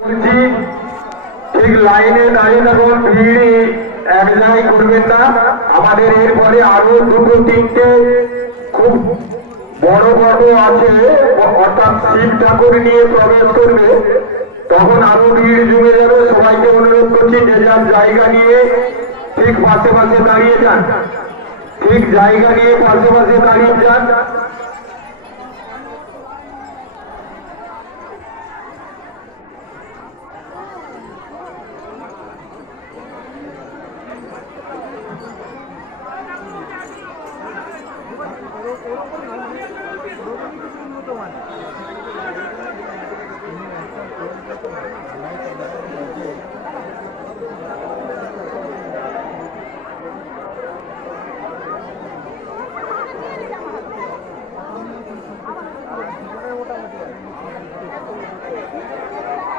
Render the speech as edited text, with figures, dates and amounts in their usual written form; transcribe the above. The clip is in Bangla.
বলছি ঠিক লাইনে দাঁড়িয়ে থাকুন, ভিড় এক জায়গায় করবেন না। আমাদের এরপরে আরো দুটো তিনটে খুব বড় বড় আছে, অর্থাৎ শিব ঠাকুর নিয়ে প্রবেশ করবে, তখন আরো ভিড় জমে যাবে। সবাইকে অনুরোধ করছি যে যার জায়গা নিয়ে ঠিক পাশে পাশে দাঁড়িয়ে যান, ঠিক জায়গা নিয়ে পাশে পাশে দাঁড়িয়ে যান।